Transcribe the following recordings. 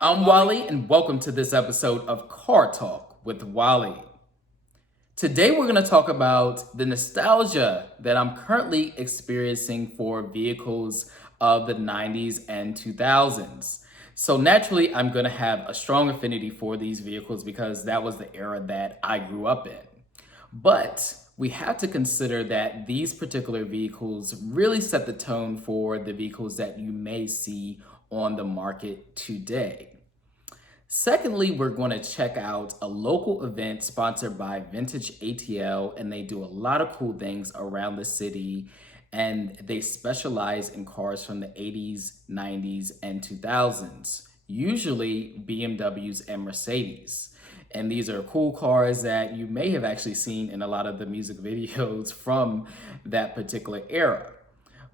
I'm Wally, and welcome to this episode of Car Talk with Wally. Today, we're going to talk about the nostalgia that I'm currently experiencing for vehicles of the 90s and 2000s. So, naturally, I'm going to have a strong affinity for these vehicles because that was the era that I grew up in. But we have to consider that these particular vehicles really set the tone for the vehicles that you may see on the market today. Secondly, we're going to check out a local event sponsored by Vintage ATL, and they do a lot of cool things around the city, and they specialize in cars from the 80s, 90s, and 2000s, usually BMWs and Mercedes. And these are cool cars that you may have actually seen in a lot of the music videos from that particular era.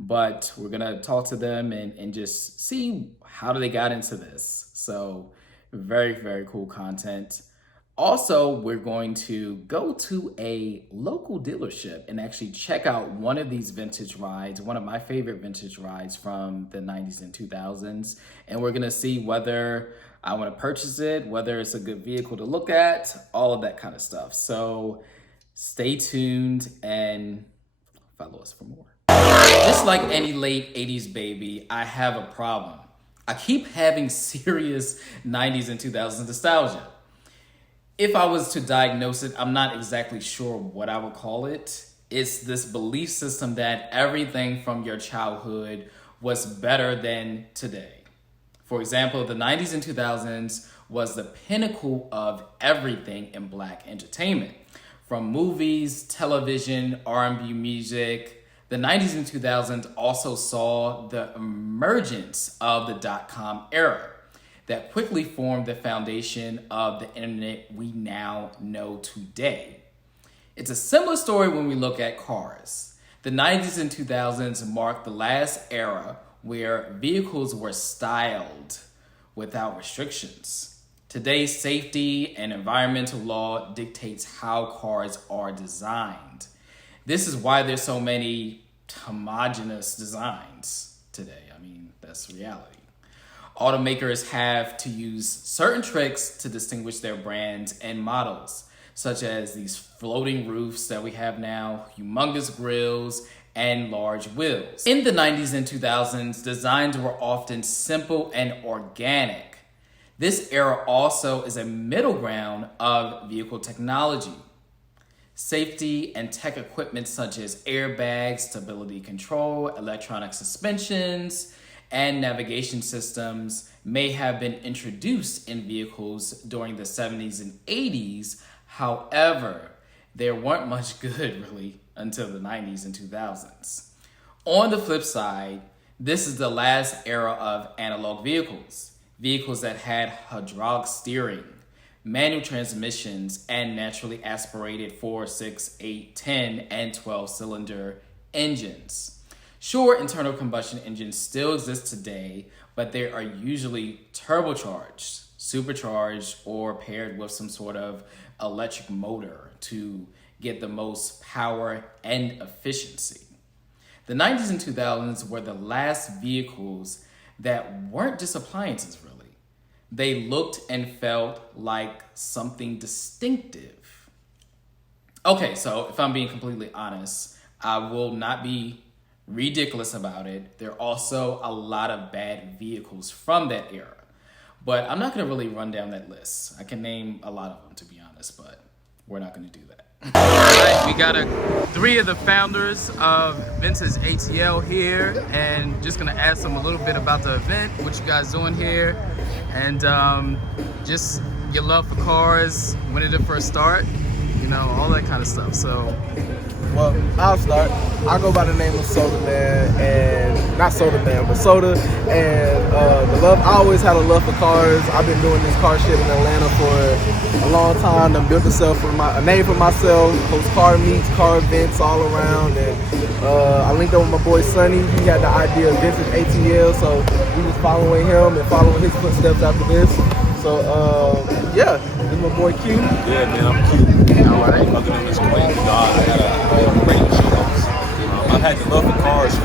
But we're gonna talk to them and just see how they got into this. So very, very cool content. Also, we're going to go to a local dealership and actually check out one of these vintage rides, one of my favorite vintage rides from the 90s and 2000s. And we're gonna see whether I wanna purchase it, whether it's a good vehicle to look at, all of that kind of stuff. So stay tuned and follow us for more. Just like any late 80s baby, I have a problem. I keep having serious 90s and 2000s nostalgia. If I was to diagnose it, I'm not exactly sure what I would call it. It's this belief system that everything from your childhood was better than today. For example, the 90s and 2000s was the pinnacle of everything in Black entertainment. From movies, television, R&B music. The 90s and 2000s also saw the emergence of the dot-com era that quickly formed the foundation of the internet we now know today. It's a similar story when we look at cars. The 90s and 2000s marked the last era where vehicles were styled without restrictions. Today's safety and environmental law dictates how cars are designed. This is why there's so many homogeneous designs today. I mean, that's reality. Automakers have to use certain tricks to distinguish their brands and models, such as these floating roofs that we have now, humongous grills, and large wheels. In the 90s and 2000s, designs were often simple and organic. This era also is a middle ground of vehicle technology. Safety and tech equipment such as airbags, stability control, electronic suspensions, and navigation systems may have been introduced in vehicles during the 70s and 80s. However, there weren't much good really until the 90s and 2000s. On the flip side, this is the last era of analog vehicles that had hydraulic steering, manual transmissions, and naturally aspirated 4, 6, 8, 10, and 12-cylinder engines. Sure, internal combustion engines still exist today, but they are usually turbocharged, supercharged, or paired with some sort of electric motor to get the most power and efficiency. The 90s and 2000s were the last vehicles that weren't just appliances, really. They looked and felt like something distinctive. Okay, so if I'm being completely honest, I will not be ridiculous about it. There are also a lot of bad vehicles from that era, but I'm not gonna really run down that list. I can name a lot of them, to be honest, but we're not gonna do that. Alright, we got three of the founders of Vintage ATL here, and just gonna ask them a little bit about the event, what you guys doing here, and just your love for cars, when did it first start, you know, all that kind of stuff. So, well, I'll start. I go by the name of Soda Man, and not Soda Man, but Soda. And I always had a love for cars. I've been doing this car shit in Atlanta for a long time. I built a name for myself. Host car meets, car events all around. And I linked up with my boy Sonny. He had the idea of Vintage ATL, so we was following him and following his footsteps after this. So yeah, this is my boy Q. Yeah, man, I'm Q. All right. Other than this great God, I got a great show. I've had the love for cars for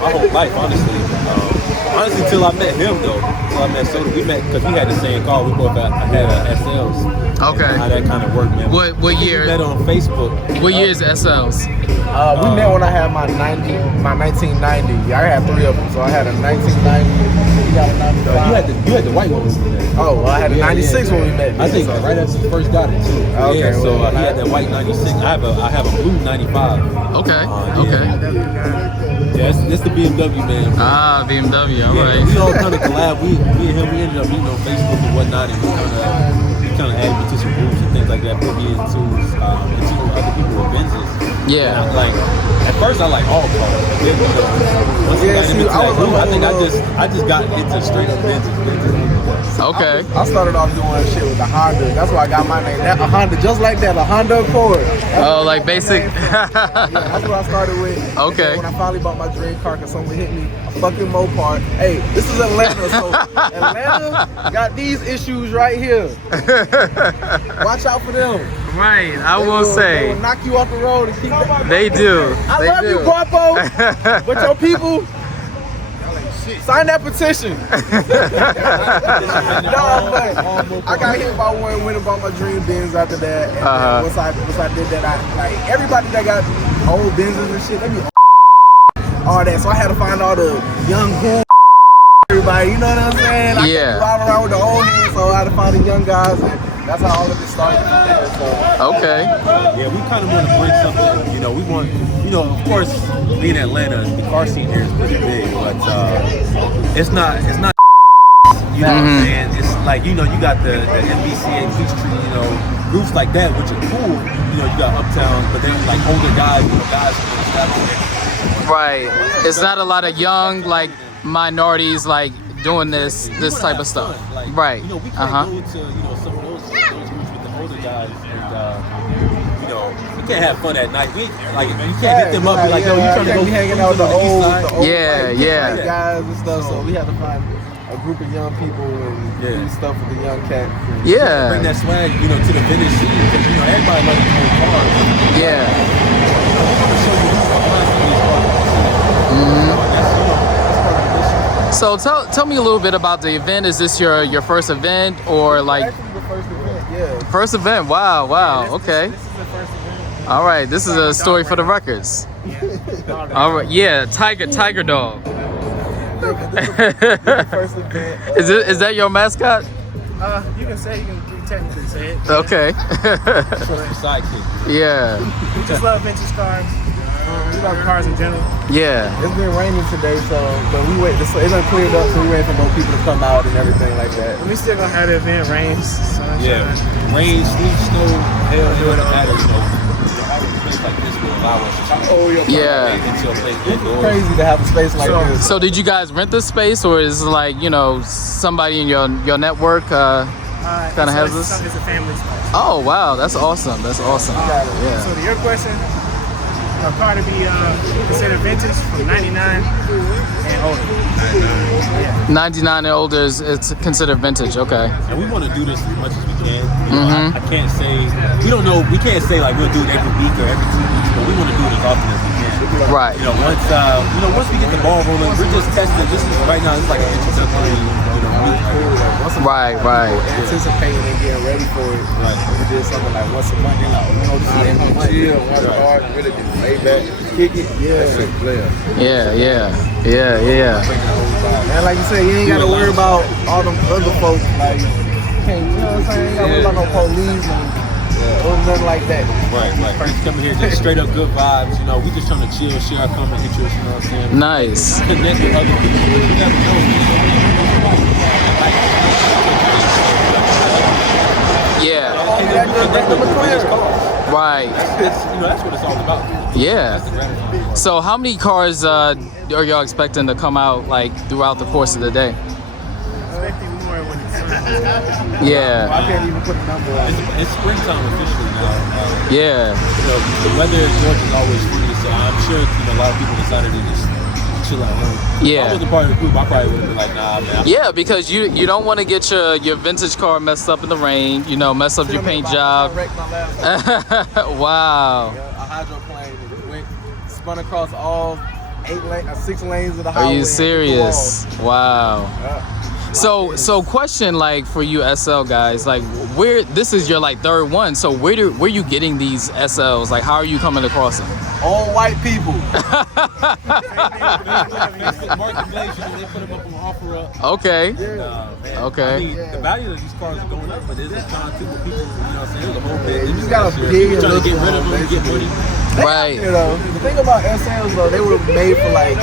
my whole life, honestly. Honestly, till I met him though. Till I met Soda, we met because we had the same car. We both had SLs. Okay. And how that kind of worked, man. What year? We met on Facebook. What year is SLs? We met when I had my 1990. I had 3 of them, so I had a 1990. You got a 95. You had the white one. Oh, well, I had a 96 when we met. I think right after you first got it too. Okay. Yeah, so I had that white 96. I have a blue 95. Okay. Yeah. Okay. Yeah, it's the BMW, man. Ah, BMW. All Yeah, right. we all kind of collab. Me and him, we ended up meeting on Facebook and whatnot, and he kind of added me to some groups and things like that. Put me into other people with Benzes. Yeah. And at first I like all cars. Then, once I got into that group, I think I just got into straight up Benzes. Okay. I started off doing shit with the Honda. That's why I got my name. That a Honda, just like that, a Honda Accord. Oh, like basic. Yeah, that's what I started with. Okay. When I finally bought my dream car, because someone hit me a fucking Mopar. Hey, this is Atlanta, so Atlanta got these issues right here. Watch out for them. Right. I will They say will knock you off the road and keep that. they do. I They love do. you, Guapo. But your people, sign that petition. No, but I got hit by one, went and bought my dream Benz after that. And once I did that, I like everybody that got old Benzes and shit, they be all that. So I had to find all the young cool everybody, you know what I'm saying? I Yeah. can't ride around with the old heads, so I had to find the young guys, and that's how all of it started. So. Okay. Yeah, we kind of want to bring something. You know, we want. You know, of course, being in Atlanta, the car scene here is pretty big, but it's not. You know what I'm saying? It's like, you know, you got the NBCA Peachtree, you know, groups like that, which are cool. You know, you got Uptown, but then like older guys, you know, guys who are established. Right. It's not a lot of young like minorities like doing this type of stuff. Like, Right. You know, we can't go to, you know, some of those groups with the older guys, and you know, we can't have fun at night. We like, you can't hit them up and be like, yo, you trying to go be hanging out with the on the east old, side? like, guys and stuff. So we had to find a group of young people and do stuff with the young cats. Bring Yeah. that swag, you know, to the vintage scene, because you know everybody loves to own cars. Yeah. We want to show you who's behind some of these cars. That's part of the mission. So tell me a little bit about the event. Is this your first event or like Actually, the first event, yeah. first event? Wow. Okay. This is the first event. All right. This is a story for the records. All right. Yeah. Tiger dog. This is the first event. Is that your mascot? You can technically say it. Okay. Sidekick. Yeah. We just love vintage cars. We love cars in general. Yeah. It's been raining today, but we wait. It's done cleared up, so we waiting for more people to come out and everything like that. We still gonna have the event, rains, sunshine. Yeah. Rain, sleet, snow, hell, it doesn't matter, you know. Events like this will allow us to Yeah. until they It's indoors. crazy to have a space like this. So did you guys rent this space, or is it like, you know, somebody in your network kind of has this? It's a family space. Oh wow, that's awesome. That's awesome. So Yeah. to your question, a car to be considered vintage from 99 and older. 99 and older is it's considered vintage. Okay. And we want to do this as much as we can. You know, I can't say, we can't say like we'll do it every week or every 2 weeks, but we want to do it as often as we can. Right. You know, once we get the ball rolling, we're just testing. This is right now. It's like an introductory, you know, week. Right. Anticipating and getting ready for it. Right. We did something like once a month, you know, this is chill, watch hard, really just lay back, kick it. Yeah. Yeah. And like you said, you ain't gotta worry about all them other folks. Like, you know what I'm saying? You ain't gotta worry about no police or nothing like that. Right. Just coming here, just straight up good vibes. You know, we just trying to chill, share our common interests. You know what I'm saying? Nice. Connect with other people. You never know. Yeah. Right. That's what it's all about. Yeah. So how many cars are y'all expecting to come out like throughout the course of the day? Expecting more when it's sun. Yeah. I can't even put a number on it. It's springtime officially now. Yeah. You know, the weather in Georgia is always free, so I'm sure a lot of people decided to just chill at home. Yeah. If I wasn't part of the group, I probably would have been like, nah, man. Yeah, because you don't want to get your vintage car messed up in the rain, you know, mess up your paint job. I wrecked my last one. Wow. A hydroplane went, spun across all 6 lanes of the Are highway. you serious? Wow. Yeah. So question like for you SL guys, like where this is your like third one. So where you getting these SLs? Like how are you coming across them? All white people. They put them up on OfferUp. Okay. Man, Okay. I mean, the value of these cars are going up, but there's a con too. With people, you know what I'm saying? There's a whole big. You just gotta here. pay You're trying look to get for rid of them, get money. Right. You know, the thing about SLs though, they were made for like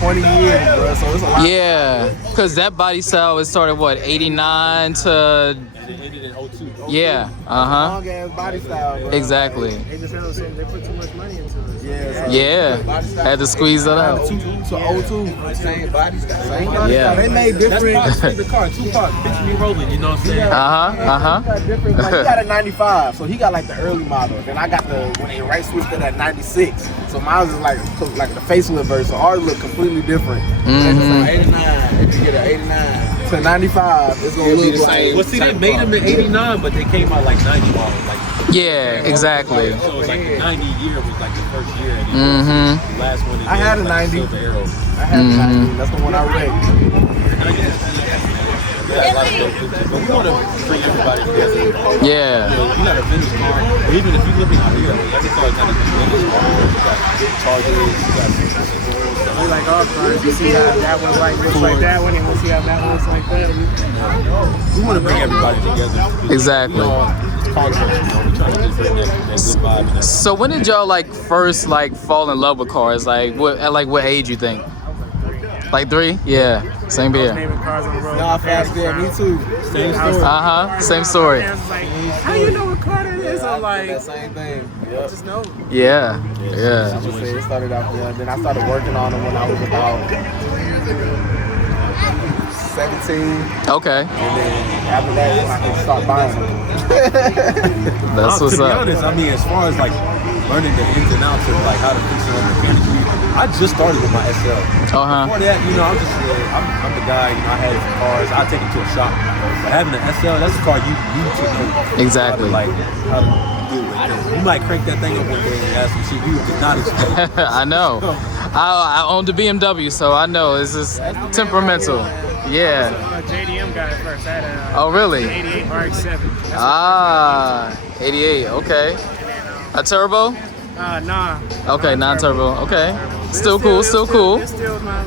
20 years, bro. So it's a lot. Yeah, cause that body style was started what 89 to It ended in 02. yeah. Long ass body style, bro. Exactly. They just have they put too much money into it. Yeah. So Yeah. body style. Had to squeeze that out. To 02. Same body style. Same body Yeah. style. They made That's different. probably the car. Tupac, picture me rolling. You know what I'm saying? Uh huh. He got different, like, he got a 95, so he got like the early model. Then I got the when they right switched to that 96. So mine is like the facelift version. So ours look completely different. And it's like 89. If you get an 89 to 95, it's gonna look like. Well, see, they made them in 89, but they came out like 90 model. Like, Yeah, exactly. so it's like the 90 year was like the first year. And Mm-hmm. the last one. I had a 90. Silver Arrow. I had the 90. That's the one I wrecked. Yeah, a lot of dope pictures. But we want to bring everybody together. Yeah. You got a vintage car, or even if you're looking out here, every car got a vintage car. You got Chargers, you got We like all cars. You see how that one's like looks like that one, and we'll see how that one's like that. we want to bring everybody together. Exactly. It's car culture, you know. We're trying to just bring that good vibe. And that. So when did y'all like first like fall in love with cars? Like what age you think? Like 3? Yeah. Same here. Naming cars on the road. Nah, fast, yeah, me too. Same story. Same story. I was like, how you know what car that is? I'm like, That same thing. Yep. just know. Yeah. Yeah. I would say it started off young. Then I started working on them when I was about 17. Okay. And then after that, I could start buying them. That's what's To be up. honest, I mean, as far as like learning the ins and outs of like how to fix it mechanically, I just started with my SL. Before that, you know, I'm the guy. You know, I had some cars. I take it to a shop. But having an SL, that's a car you need to know Exactly. how to deal with. 'Cause you might crank that thing up one day and ask some shit you did not expect. I know. I owned a BMW, so I know it's just temperamental. Yeah. JDM got it first. I had a Oh, really? 88 RX-7. Ah, 88. Okay. A turbo? Nah. Okay, non-turbo. Okay. Still cool. Still cool. It's still my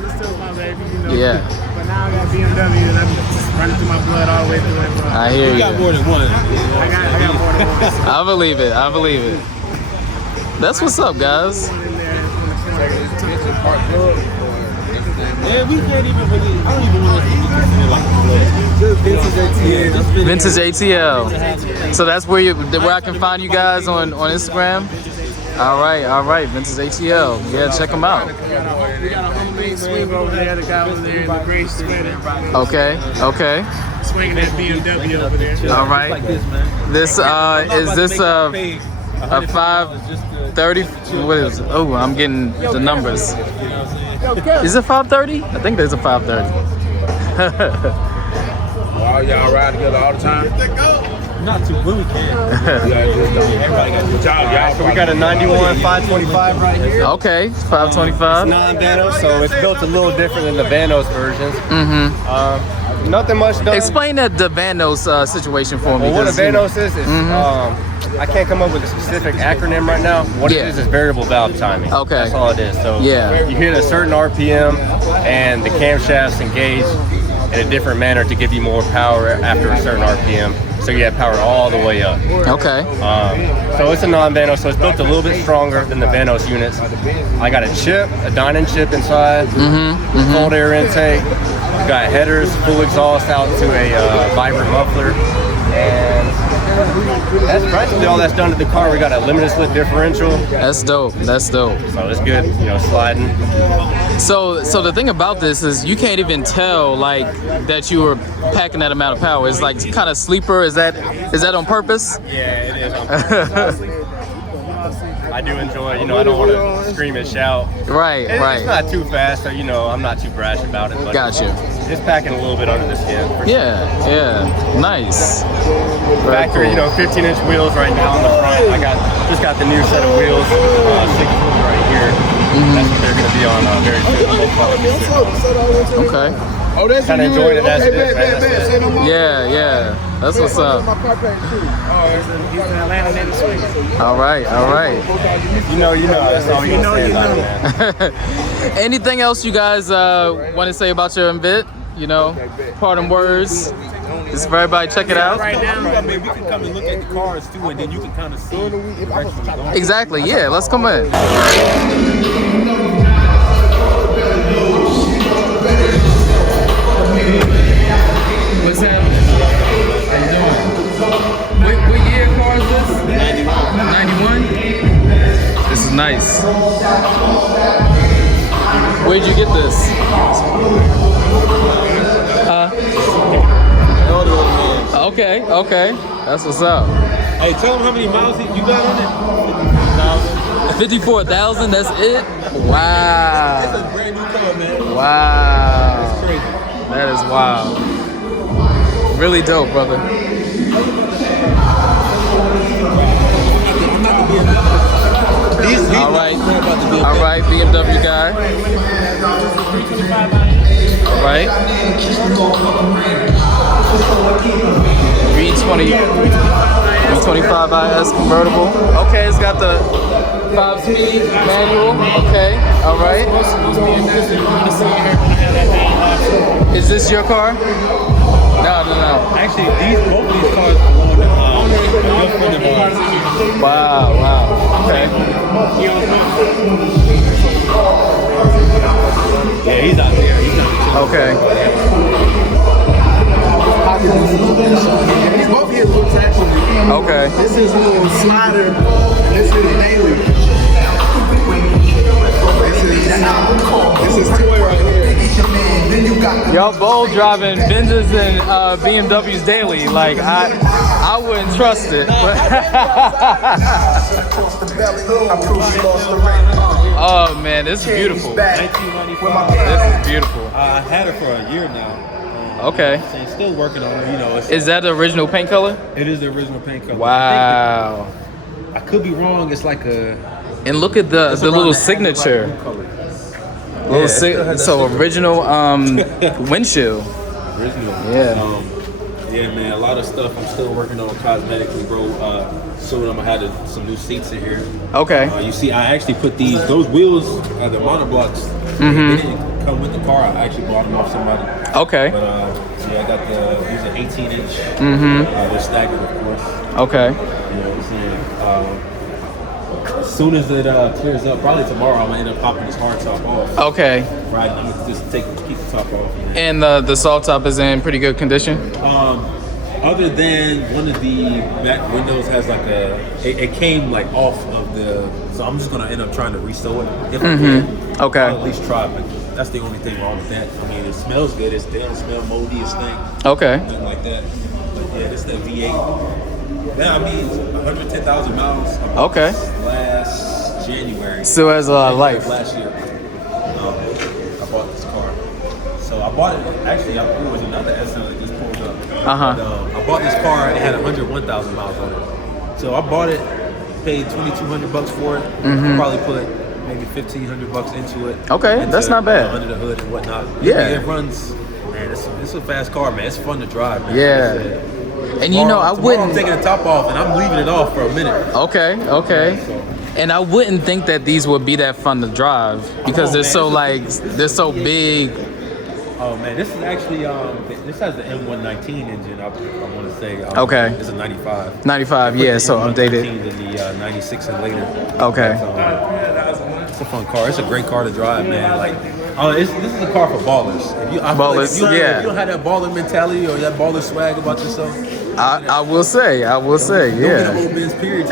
baby, you know. Yeah. But now I got BMW and I'm just running through my blood all the way through it. Bro. I hear You got you. more than one. I got more than one. I believe it. I believe it. That's what's up, guys. In there. Yeah, we can't even really. I don't even want to consider like a club. Vintage ATL. So that's where I can find you guys on Instagram. All right. Vintage ATL. Yeah, check them out. We got a homemade swing over there. The guy over there in the gray sweater. Okay. Swinging that BMW over there. All right. Like this, man. This is this a 530? What is it? Oh, I'm getting the numbers. Is it 530? I think there's a 530. All y'all ride together all the time? Not too when we can. Everybody got So we got a 91 525 right here. Okay, 525. Non-Vanos, so it's built a little different than the Vanos versions. Mm-hmm. Nothing much done. Explain the Vanos situation for me. Well, what a 'cause, you know- Vanos is I can't come up with a specific acronym right now. What Yeah. it is variable valve timing. Okay. That's all it is. So Yeah. you hit a certain RPM and the camshafts engage in a different manner to give you more power after a certain RPM. So you have power all the way up. Okay. So it's a non-Vanos, so it's built a little bit stronger than the Vanos units. I got a chip, a Dynon chip inside, cold air intake. We've got headers, full exhaust out to a vibrant muffler, and that's practically all that's done to the car. We got a limited slip differential, That's dope. So it's good, sliding. So the thing about this is you can't even tell like that you were packing that amount of power. It's like kind of sleeper. Is that on purpose? Yeah, it is. I do enjoy, I don't want to scream and shout. Right. It's not too fast, so I'm not too brash about it. But Gotcha. It's packing a little bit under the skin. For sure. Yeah. Nice. Very Factory, cool. 15-inch wheels right now on the front. I just got the new set of wheels, 6 right here. That's what they're going to be on Okay. Oh, that's Kinda you. enjoying it, that's Okay, it, man. Say no more. Yeah. That's what's up. My car page too. He's an Atlanta native swing. All right. You know, that's all you know, man. Anything else you guys want to say about your Invit? You know, parting words. Just for everybody, check it out. Right now, I mean, we can come and look at the cars too, and then you can kind of see the direction we're going. Exactly. Yeah. Let's come in. What's happening? How you doing? What year car is this? 91. This is nice. Where'd you get this? Okay. That's what's up. Hey, tell them how many miles you got on it. 54,000. That's it. Wow. It's a brand new car, man. Wow. It's crazy. That is wild. Really dope, brother. All right, BMW guy. All right. 325 IS convertible. Okay, it's got the 5-speed manual. Okay, all right. Is this your car? No. Actually, both these cars belong to a good friend of ours. Wow. Okay. Yeah, he's out there. He's not Okay. Both his looks actually. Okay. This is a little slider. This is daily. This is toy right here. Y'all both driving Benzes and BMWs daily. Like I wouldn't trust it. Oh man, this is beautiful. 1995. This is beautiful. I had it for a year now. Okay. And still working on it. You know, Is that the original paint color? it is the original paint color. Wow. I could be wrong. It's like a And look at the little signature. So original windshield. original. Yeah. Yeah, man. A lot of stuff I'm still working on cosmetically, bro. Soon I'm gonna have some new seats in here. Okay. You see, I actually put those wheels, the monoblocks. They didn't come with the car. I actually bought them off somebody. Okay. But yeah, I got these are 18-inch. They're staggered, of course. Okay. You know what I'm saying? As soon as it clears up, probably tomorrow, I'm gonna end up popping this hard top off. Okay. Right, I'm gonna just keep the top off. And the soft top is in pretty good condition. Other than one of the back windows has like it came like off of the, so I'm just gonna end up trying to restow it if I can. Okay. I'll at least try, but that's the only thing wrong with that. I mean, it smells good. It doesn't smell moldy or stink. Okay. Nothing like that. But yeah, this is the V8. Yeah, I mean, 110,000 miles. Okay. Last January. Still has a lot of life. Last year, I bought this car. So I bought it. Actually, it was another SL that just pulled up. Uh-huh. I bought this car and it had 101,000 miles on it. So I bought it, paid $2,200 for it. I probably put maybe $1,500 into it. Okay, that's not bad. Under the hood and whatnot. Yeah. It runs. Man, it's a fast car, man. It's fun to drive, man. Yeah. And you know, I Tomorrow wouldn't. I'm taking the top off and I'm leaving it off for a minute. Okay. And I wouldn't think that these would be that fun to drive because they're so they're so big. Oh man, this is actually this has the M119 engine. I want to say. Okay. It's a 95. 95, yeah. So updated. In the 96 and later. Okay. It's a fun car. It's a great car to drive, man. Like, this is a car for ballers. If you Ballers, yeah. If you don't have that baller mentality or that baller swag about yourself, I will say, don't get a yeah. whole Benz period.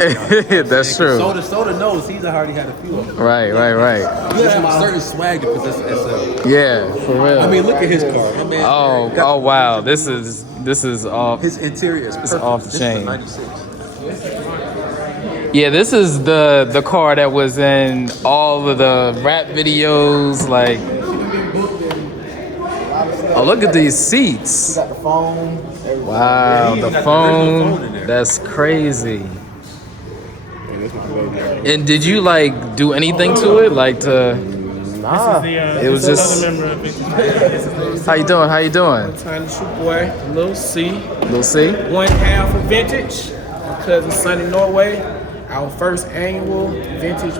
That's true. Soda knows he's already had a few of them. Right. You have a certain swag to possess an SL. Yeah, for real. I mean, look at his car. My man, Oh wow, this is off. his interior is perfect. off the This chain. is a 96. Yeah, this is the car that was in all of the rap videos. Like, oh, look at these seats. Got the phone. Wow, the phone. That's crazy. And did you like do anything to it, like to? Nah, This is the, it was this is just- another member of Vintage. How you doing? How you doing? Tiny shoe boy, Lil C. We'll see. One half of Vintage. My cousin Sonny Norway. Our first annual Vintage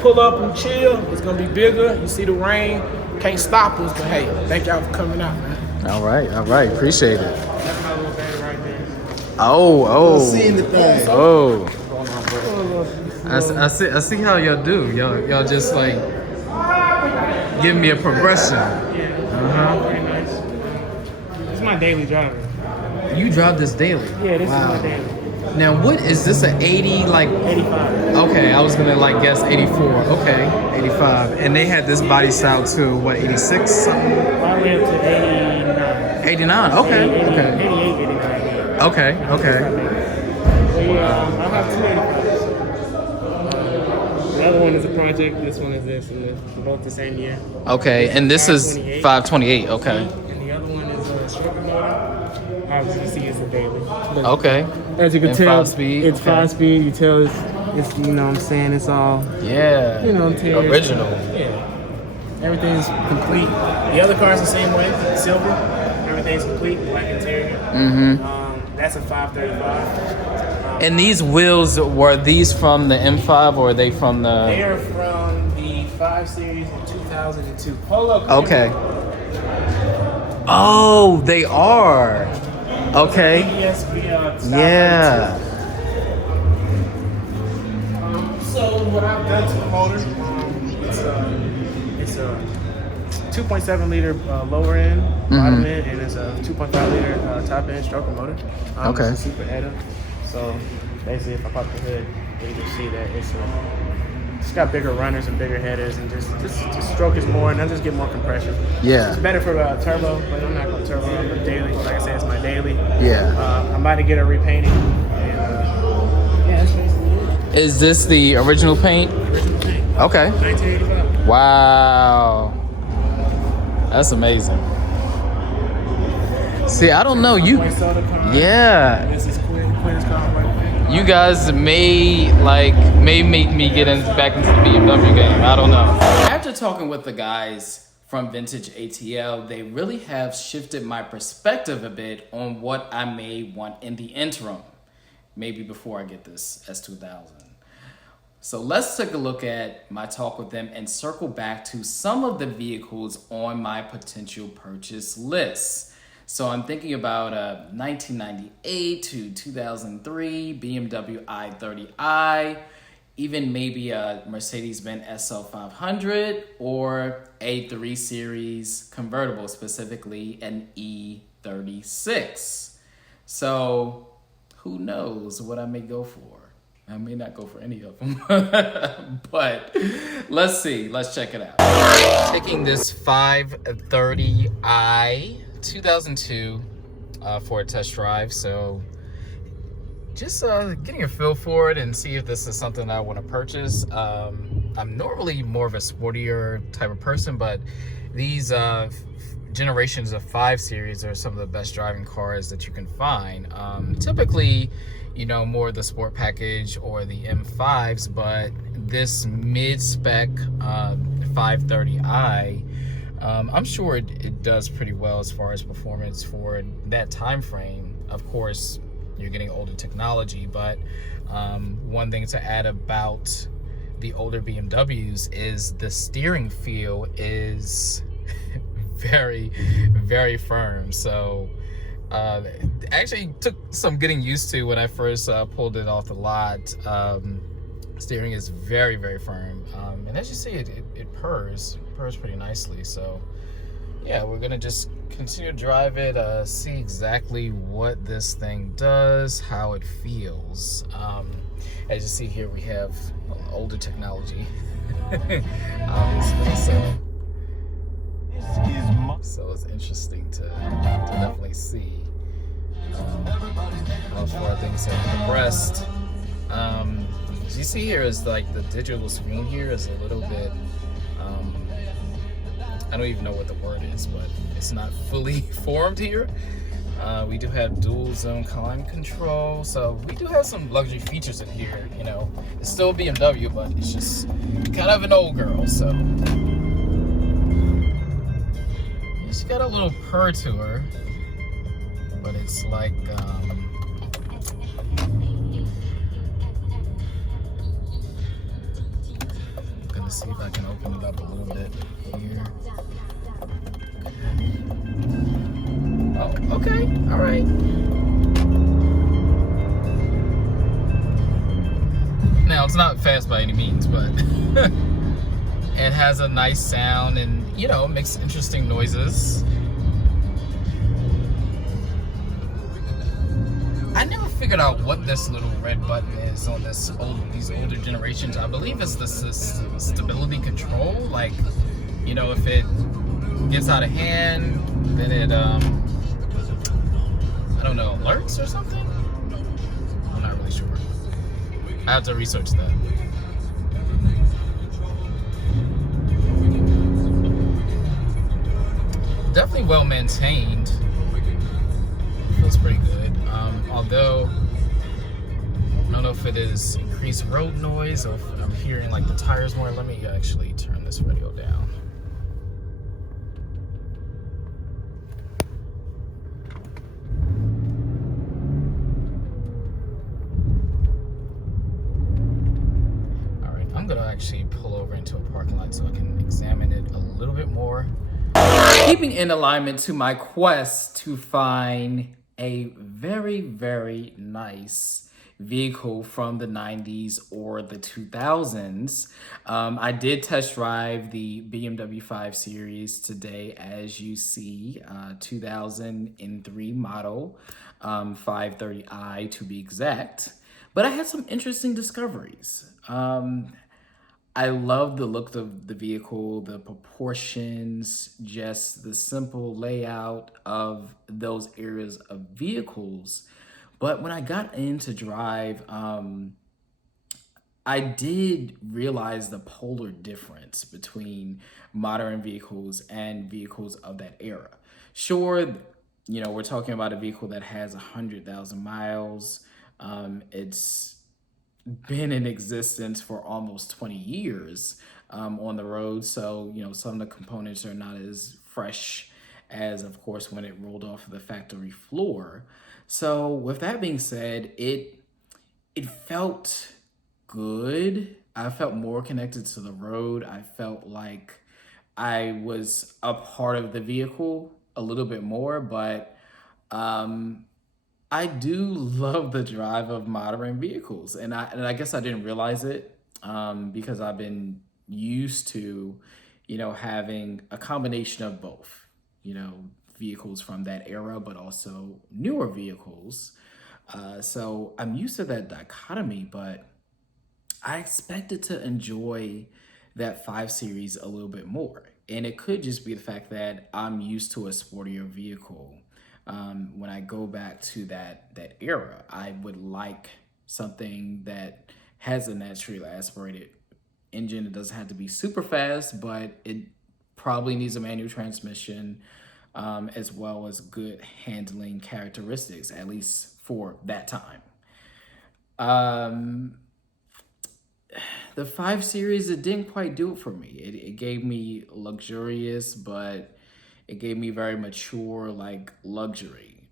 pull up and chill. It's gonna be bigger. You see the rain. Can't stop us, but hey, thank y'all for coming out, man. All right. Appreciate it. That's my little baby right there. Oh. seeing the thing. Oh. I see how y'all do. Y'all just like give me a progression. Very nice. This is my daily driver. You drive this daily. Yeah, this is my daily. Now, what is this? An 80 like? 85. Okay, I was gonna like guess 84. Okay, 85. And they had this body style too. What, 86 something? I went up to 89. 89. Okay. 88, Okay. 89. Yeah. Okay. So yeah, I have two 85s. The other one is a project. This one is this, and they're both the same year. Okay. And this is 528. Okay. And the other one is a stroker motor. Obviously, you see it's a daily. But Okay. as you can And tell, 5-speed, it's okay. 5-speed. You tell it's you know what I'm saying, it's all, Yeah. you know, tears. Original. Yeah. Everything's complete. The other car's the same way, silver. Everything's complete, black interior. That's a 535. And these wheels, were these from the M5 or are they from They the? are from the 5 Series in 2002. Polo. Okay. Oh, they are. Okay. Yeah. So what I've done to the motor, it's a 2.7 liter lower end, bottom end, and it's a 2.5 liter top end stroker motor. Okay. It's a super ETA. So basically, if I pop the hood, you can see that it's got bigger runners and bigger headers, and just stroke is more, and then just get more compression. Yeah. It's better for turbo, but I'm not going to turbo on the daily. Like I said, it's my daily. Yeah. I'm about to get a repainting, and yeah, that's basically it. Is this the original paint? Original paint. Okay. 1985. Wow. That's amazing. See, I don't know. You, Soda car. yeah. This is Quinn's car right there. You guys may make me get back into the BMW game. I don't know. After talking with the guys from Vintage ATL, they really have shifted my perspective a bit on what I may want in the interim, maybe before I get this S2000. So let's take a look at my talk with them and circle back to some of the vehicles on my potential purchase list. So I'm thinking about a 1998 to 2003 BMW i30i, even maybe a Mercedes-Benz SL500 or a 3 Series convertible, specifically an E36. So who knows what I may go for. I may not go for any of them, but let's see. Let's check it out. Taking this 530i 2002 for a test drive. So just getting a feel for it and see if this is something I want to purchase. I'm normally more of a sportier type of person, but these generations of 5 Series are some of the best driving cars that you can find. Typically, you know, more the sport package or the M5s, but this mid-spec 530i, I'm sure it does pretty well as far as performance for that time frame. Of course, you're getting older technology, but one thing to add about the older BMWs is the steering feel is very, very firm. So actually took some getting used to when I first pulled it off the lot. Steering is very, very firm, and as you see, it purrs pretty nicely. So yeah, we're gonna just continue to drive it, see exactly what this thing does, how it feels. As you see here, we have older technology, obviously. So it's interesting to definitely see how far things have progressed. As you see here is like the digital screen here is a little bit, I don't even know what the word is, but it's not fully formed here. We do have dual zone climate control, so we do have some luxury features in here. You know, it's still a BMW, but it's just kind of an old girl. So She's got a little purr to her, but it's like, I'm gonna see if I can open it up a little bit here. Oh, okay, all right. Now, it's not fast by any means, but it has a nice sound and, you know, makes interesting noises. I never figured out what this little red button is on these older generations. I believe it's the stability control. Like, you know, if it gets out of hand, then it, I don't know, alerts or something? I'm not really sure. I have to research that. Definitely well maintained. Feels pretty good. Although I don't know if it is increased road noise or if I'm hearing like the tires more. Let me actually turn this radio down. I'm gonna actually pull over into a parking lot so I can examine it a little bit more. Keeping in alignment to my quest to find a very, very nice vehicle from the 90s or the 2000s. I did test drive the BMW 5 Series today, as you see, 2003 model, 530i to be exact. But I had some interesting discoveries. I love the look of the vehicle, the proportions, just the simple layout of those areas of vehicles. But when I got in to drive, I did realize the polar difference between modern vehicles and vehicles of that era. Sure, you know, we're talking about a vehicle that has 100,000 miles. It's been in existence for almost 20 years on the road. So, you know, some of the components are not as fresh as, of course, when it rolled off of the factory floor. So with that being said, it felt good. I felt more connected to the road. I felt like I was a part of the vehicle a little bit more, but I do love the drive of modern vehicles, and I guess I didn't realize it because I've been used to, you know, having a combination of both, you know, vehicles from that era, but also newer vehicles. So I'm used to that dichotomy, but I expected to enjoy that 5 Series a little bit more. And it could just be the fact that I'm used to a sportier vehicle. When I go back to that era, I would like something that has a naturally aspirated engine. It doesn't have to be super fast, but it probably needs a manual transmission, as well as good handling characteristics, at least for that time. The 5 Series, it didn't quite do it for me. It gave me luxurious, but it gave me very mature, like, luxury.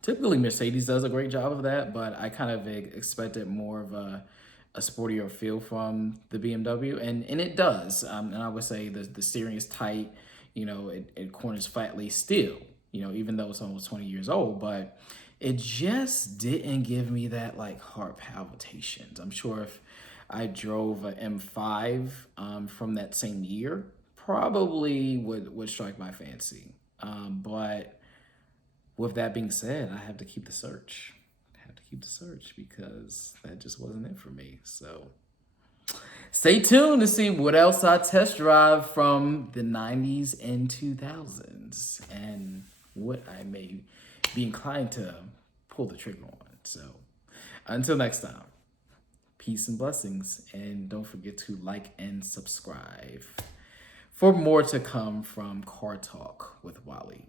Typically, Mercedes does a great job of that, but I kind of expected more of a sportier feel from the BMW, and it does. And I would say the steering is tight. You know, it corners flatly still, you know, even though it's almost 20 years old, but it just didn't give me that, like, heart palpitations. I'm sure if I drove a M5 from that same year, probably would strike my fancy. But with that being said, I have to keep the search. Because that just wasn't it for me. So stay tuned to see what else I test drive from the 90s and 2000s and what I may be inclined to pull the trigger on. So until next time, peace and blessings. And don't forget to like and subscribe for more to come from Car Talk with Wally.